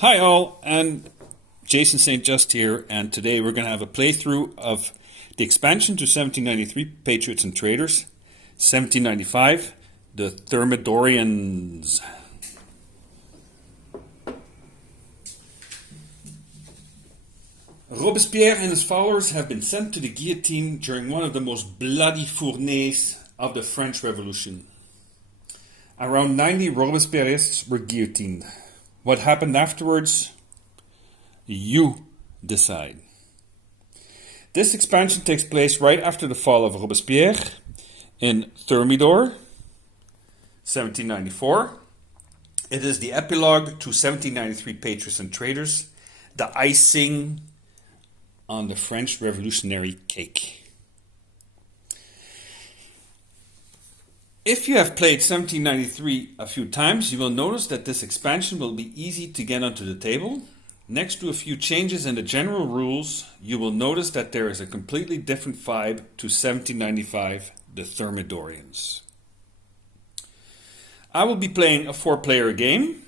Hi all, and Jason St. Just here, and today we're going to have a playthrough of the expansion to 1793, Patriots and Traitors, 1795, the Thermidorians. Robespierre and his followers have been sent to the guillotine during one of the most bloody fournées of the French Revolution. Around 90 Robespierrists were guillotined. What happened afterwards? You decide. This expansion takes place right after the fall of Robespierre in Thermidor, 1794. It is the epilogue to 1793 Patriots and Traitors, the icing on the French revolutionary cake. If you have played 1793 a few times, you will notice that this expansion will be easy to get onto the table. Next to a few changes in the general rules, you will notice that there is a completely different vibe to 1795, the Thermidorians. I will be playing a 4-player game.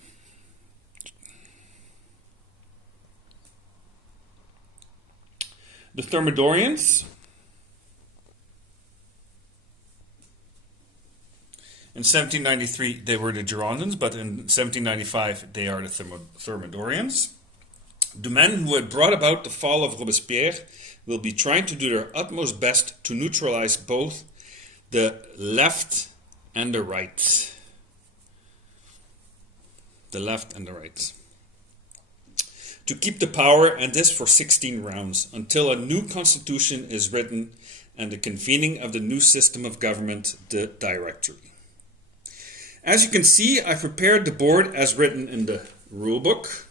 The Thermidorians. In 1793, they were the Girondins, but in 1795, they are the Thermidorians. The men who had brought about the fall of Robespierre will be trying to do their utmost best to neutralize both the left and the right. The left and the right. To keep the power, and this for 16 rounds, until a new constitution is written and the convening of the new system of government, the Directory. As you can see, I've prepared the board as written in the rulebook.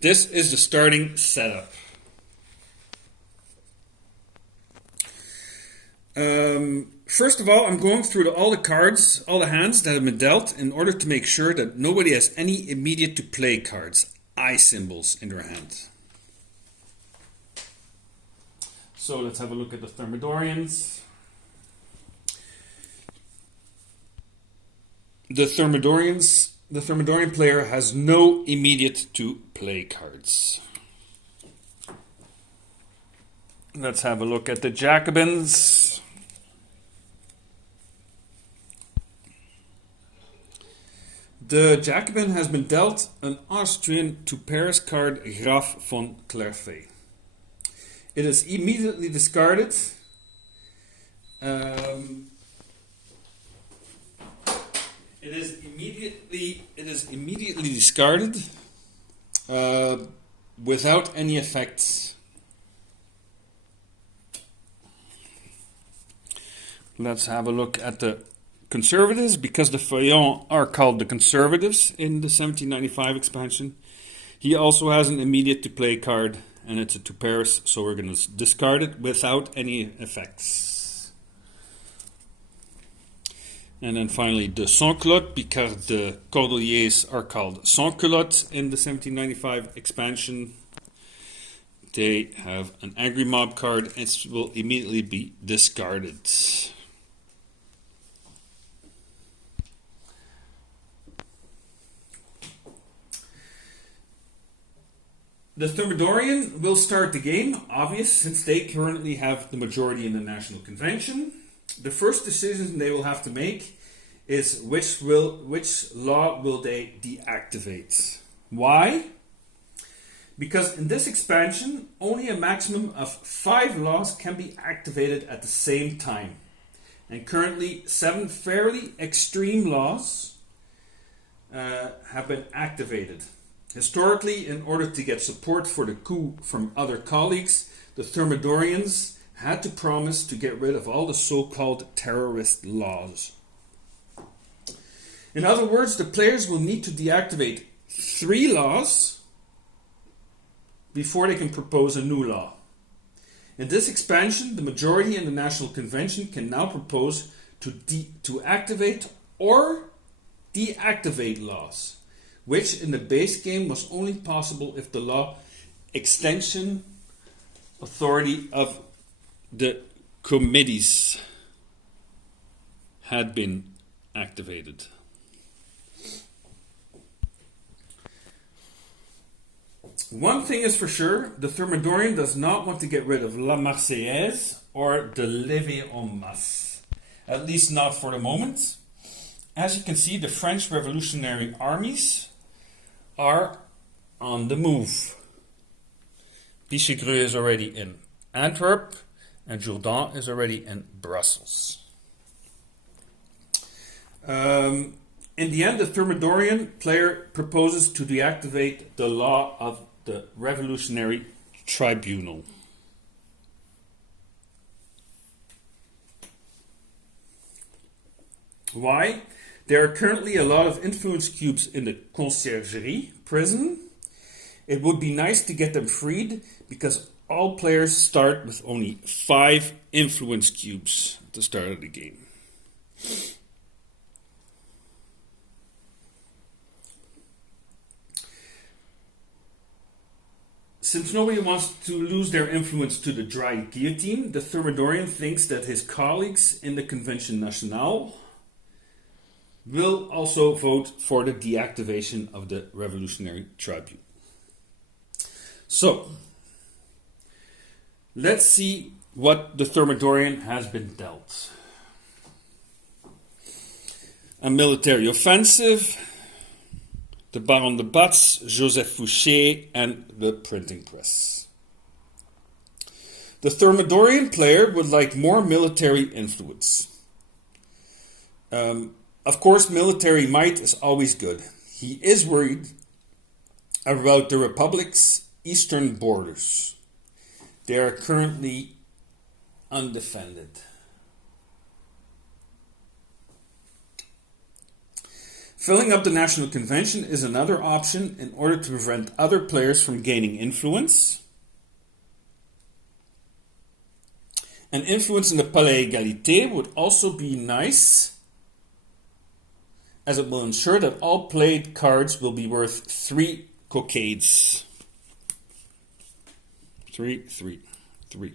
This is the starting setup. First of all, I'm going through all the cards, all the hands that have been dealt, in order to make sure that nobody has any immediate to play cards, eye symbols in their hand. So let's have a look at the Thermidorians. The Thermidorian player has no immediate to play cards. Let's have a look at the Jacobins. The Jacobin has been dealt an Austrian to Paris card, Graf von Clerfay. It is immediately discarded. It is immediately discarded without any effects. Let's have a look at the Conservatives, because the Feuillants are called the Conservatives in the 1795 expansion. He also has an immediate to play card, and it's a to Paris, so we're going to discard it without any effects. And then finally the Sans-culotte, because the Cordeliers are called Sans-culotte in the 1795 expansion. They have an angry mob card, and it will immediately be discarded. The Thermidorian will start the game, obvious, since they currently have the majority in the National Convention. The first decision they will have to make is which law will they deactivate. Why? Because in this expansion, only a maximum of 5 laws can be activated at the same time. And currently, 7 fairly extreme laws have been activated. Historically, in order to get support for the coup from other colleagues, the Thermidorians had to promise to get rid of all the so-called terrorist laws. In other words, the players will need to deactivate 3 laws before they can propose a new law. In this expansion, the majority in the National Convention can now propose to activate or deactivate laws, which in the base game was only possible if the law extension authority of the committees had been activated. One thing is for sure, the Thermidorian does not want to get rid of La Marseillaise or the levée en masse. At least not for the moment. As you can see, the French revolutionary armies are on the move. Pichegru is already in Antwerp and Girondin is already in Brussels. In the end, the Thermidorian player proposes to deactivate the law of the Revolutionary Tribunal. Why? There are currently a lot of influence cubes in the Conciergerie prison. It would be nice to get them freed because all players start with only 5 influence cubes at the start of the game. Since nobody wants to lose their influence to the dry guillotine, the Thermidorian thinks that his colleagues in the Convention Nationale will also vote for the deactivation of the Revolutionary Tribunal. So, let's see what the Thermidorian has been dealt. A military offensive, the Baron de Batz, Joseph Fouché, and the printing press. The Thermidorian player would like more military influence. Of course, military might is always good. He is worried about the Republic's eastern borders. They are currently undefended. Filling up the National Convention is another option in order to prevent other players from gaining influence. And influence in the Palais Égalité would also be nice, as it will ensure that all played cards will be worth 3 cockades. 3, 3, 3.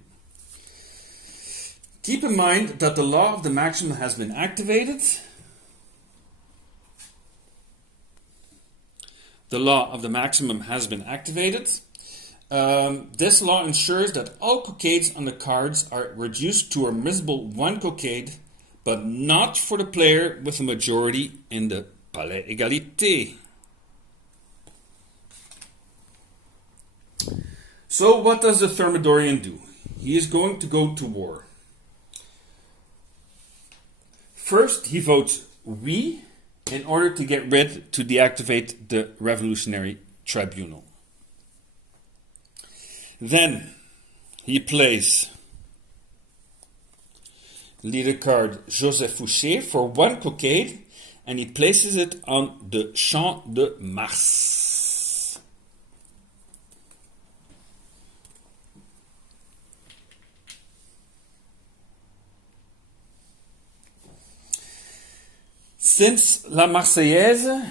Keep in mind that the law of the maximum has been activated. The law of the maximum has been activated. This law ensures that all cockades on the cards are reduced to a permissible 1 cockade, but not for the player with a majority in the Palais Égalité. So what does the Thermidorian do? He is going to go to war. First, he votes oui in order to deactivate the Revolutionary Tribunal. Then he plays leader card Joseph Fouché for 1 cockade, and he places it on the Champ de Mars. Since La Marseillaise,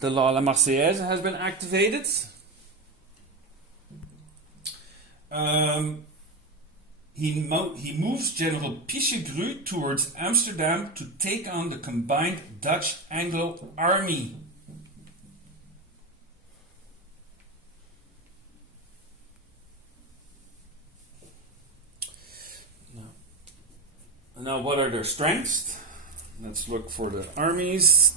the law La Marseillaise has been activated, he moves General Pichegru towards Amsterdam to take on the combined Dutch-Anglo army. Now, what are their strengths? Let's look for the armies.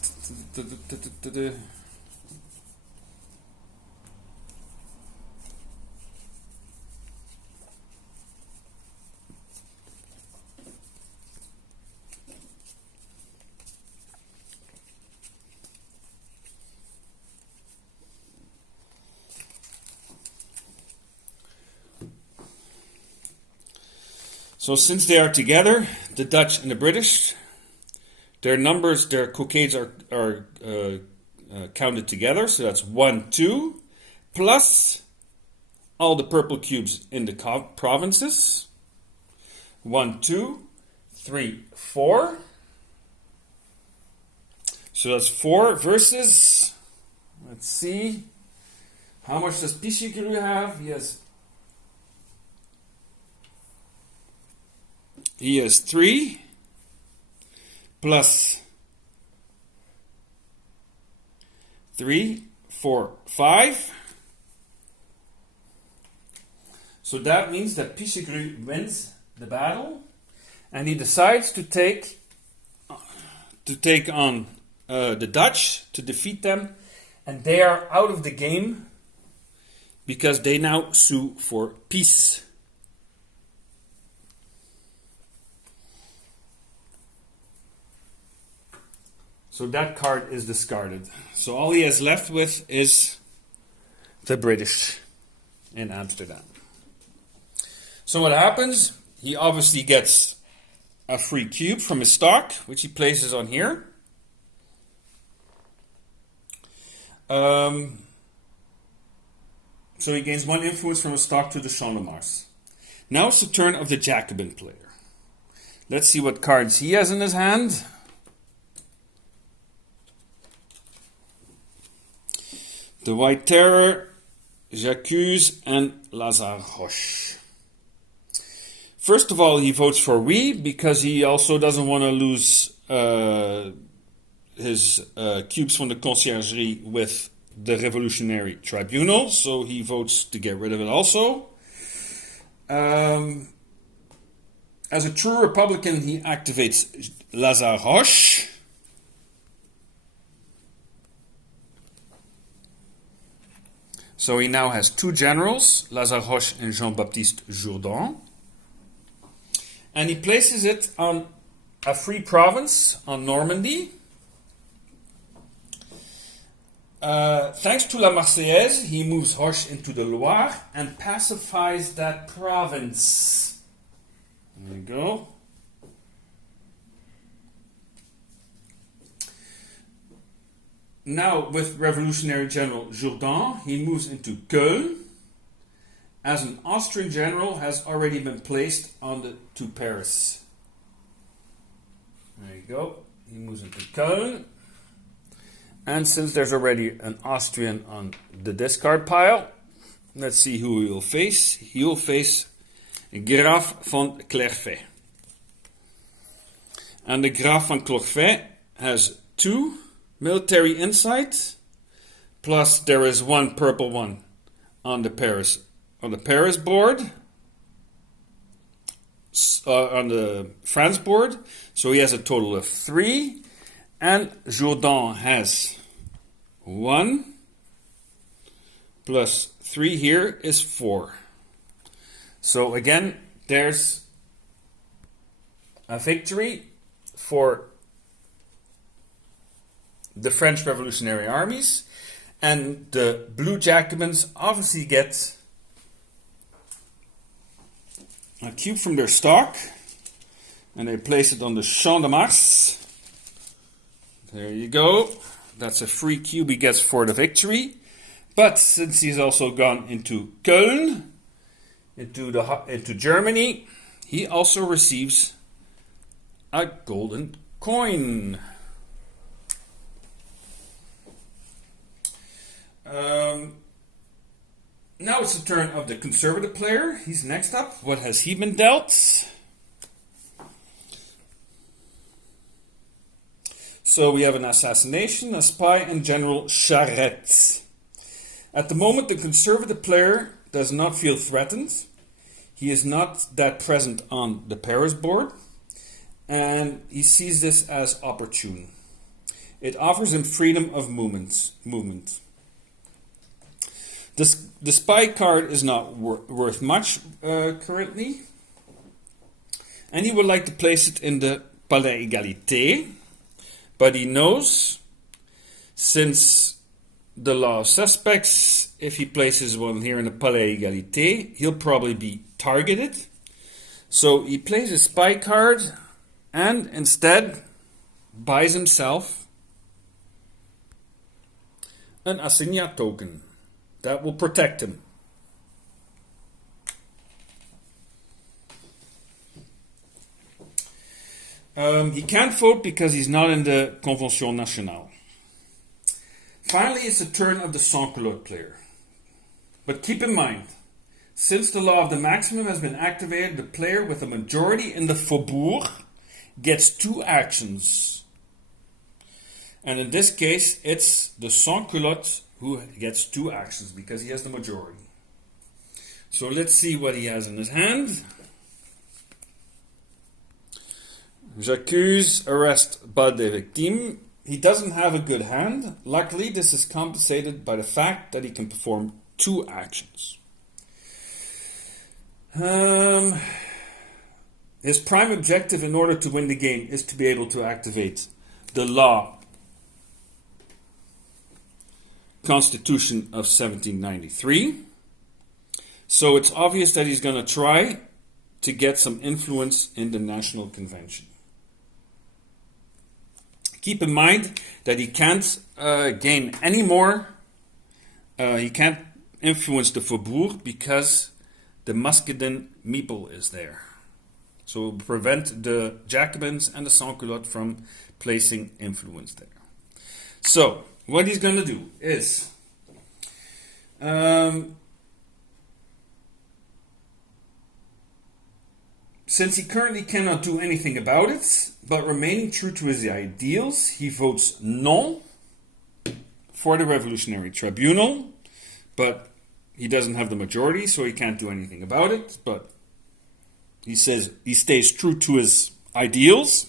So since they are together, the Dutch and the British, their numbers, their cockades are counted together. So that's 1, 2, plus all the purple cubes in the provinces. 1, 2, 3, 4. So that's 4 versus, let's see, how much does Pichegru have? He has 3 plus 3, 4, 5. So that means that Pichegru wins the battle, and he decides to take on the Dutch to defeat them, and they are out of the game because they now sue for peace. So that card is discarded. So all he has left with is the British in Amsterdam. So what happens? He obviously gets a free cube from his stock, which he places on here. So he gains 1 influence from his stock to the Champ de Mars. Now it's the turn of the Jacobin player. Let's see what cards he has in his hand. The White Terror, J'accuse, and Lazare Roche. First of all, he votes for oui because he also doesn't want to lose his cubes from the conciergerie with the Revolutionary Tribunal, so he votes to get rid of it also. As a true Republican, he activates Lazare Roche. So he now has 2 generals, Lazare Roche and Jean-Baptiste Jourdan. And he places it on a free province, on Normandy. Thanks to La Marseillaise, he moves Roche into the Loire and pacifies that province. There you go. Now, with Revolutionary General Jourdan, he moves into Köln, as an Austrian general has already been placed to Paris. There you go. He moves into Köln. And since there's already an Austrian on the discard pile, let's see who he will face. He will face Graaf van Clerfayt. And the Graaf van Clerfayt has 2 military insight, plus there is 1 purple one on the Paris board, on the France board. So he has a total of 3, and Jourdan has 1 plus 3 here is 4. So again, there's a victory for the French Revolutionary armies, and the blue Jacobins obviously get a cube from their stock, and they place it on the Champ de Mars. There you go. That's a free cube he gets for the victory. But since he's also gone into Köln, into Germany, he also receives a golden coin. Now it's the turn of the conservative player. He's next up. What has he been dealt? So we have an assassination, a spy, and General Charette. At the moment, the conservative player does not feel threatened. He is not that present on the Paris board, and he sees this as opportune. It offers him freedom of movement. The spy card is not worth much currently, and he would like to place it in the Palais Égalité, but he knows, since the law of suspects, if he places one here in the Palais Égalité, he'll probably be targeted. So he plays a spy card and instead buys himself an assignat token that will protect him. He can't vote because he's not in the Convention Nationale. Finally, it's the turn of the Sans-culotte player. But keep in mind, since the law of the maximum has been activated, the player with a majority in the Faubourg gets 2 actions. And in this case, it's the Sans-culotte who gets 2 actions because he has the majority. So let's see what he has in his hand. J'accuse, arrest, bal des victimes. He doesn't have a good hand. Luckily, this is compensated by the fact that he can perform 2 actions. His prime objective in order to win the game is to be able to activate the law Constitution of 1793. So it's obvious that he's going to try to get some influence in the National Convention. Keep in mind that he can't gain any more. He can't influence the faubourg because the Muscadin meeple is there. So it will prevent the Jacobins and the Sans-culotte from placing influence there. So what he's going to do is since he currently cannot do anything about it, but remaining true to his ideals, he votes non for the Revolutionary Tribunal, but he doesn't have the majority, so he can't do anything about it, but he says he stays true to his ideals.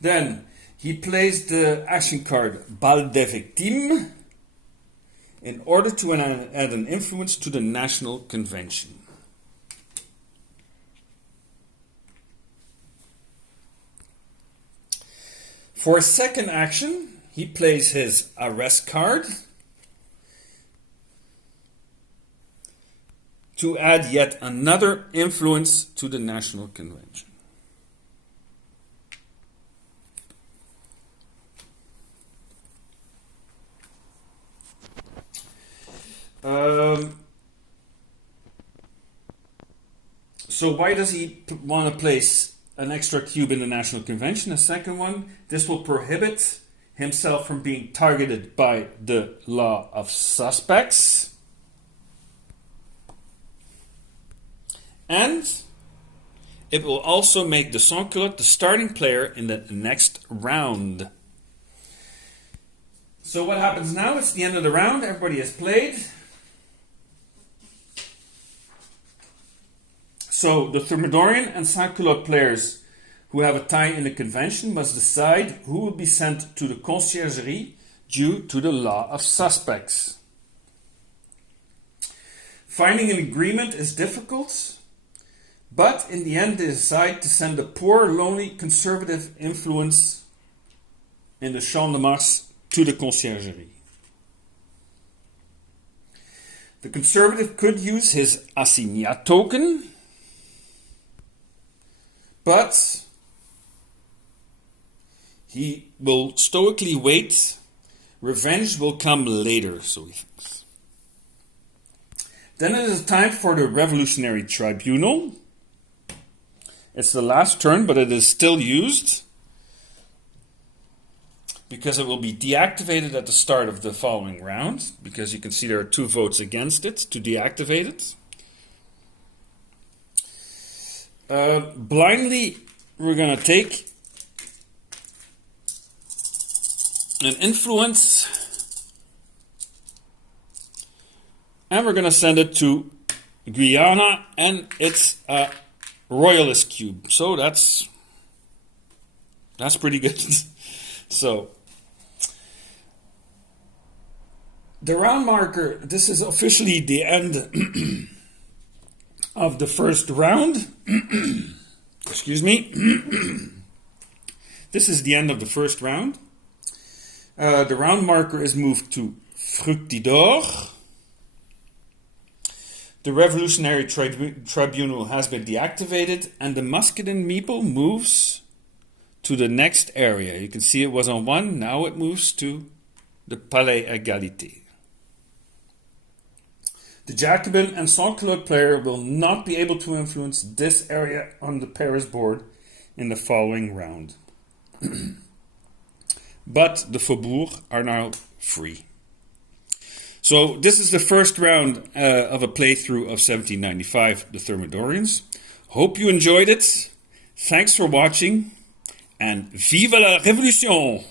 Then he plays the action card Bal des Victimes in order to add an influence to the National Convention. For a second action, he plays his arrest card to add yet another influence to the National Convention. So why does he want to place an extra cube in the National Convention? A second one, this will prohibit himself from being targeted by the law of suspects. And it will also make the Sans-culotte the starting player in the next round. So what happens now? It's the end of the round. Everybody has played. So the Thermidorian and Sans-culotte players who have a tie in the convention must decide who will be sent to the conciergerie due to the law of suspects. Finding an agreement is difficult, but in the end they decide to send a poor, lonely, conservative influence in the Champ de Mars to the conciergerie. The conservative could use his assignat token, but he will stoically wait. Revenge will come later, so he thinks. Then it is time for the Revolutionary Tribunal. It's the last turn, but it is still used because it will be deactivated at the start of the following round, because you can see there are 2 votes against it to deactivate it. Blindly, we're going to take an influence and we're going to send it to Guyana, and it's a Royalist cube. So that's pretty good. So the round marker, this is officially the end of the first round. Excuse me. This is the end of the first round. The round marker is moved to Fructidor. The Revolutionary Tribunal has been deactivated, and the Muscadin meeple moves to the next area. You can see it was on 1, now it moves to the Palais Égalité. The Jacobin and Sans-culotte player will not be able to influence this area on the Paris board in the following round. But the faubourg are now free. So this is the first round of a playthrough of 1795, the Thermidorians. Hope you enjoyed it. Thanks for watching, and vive la révolution!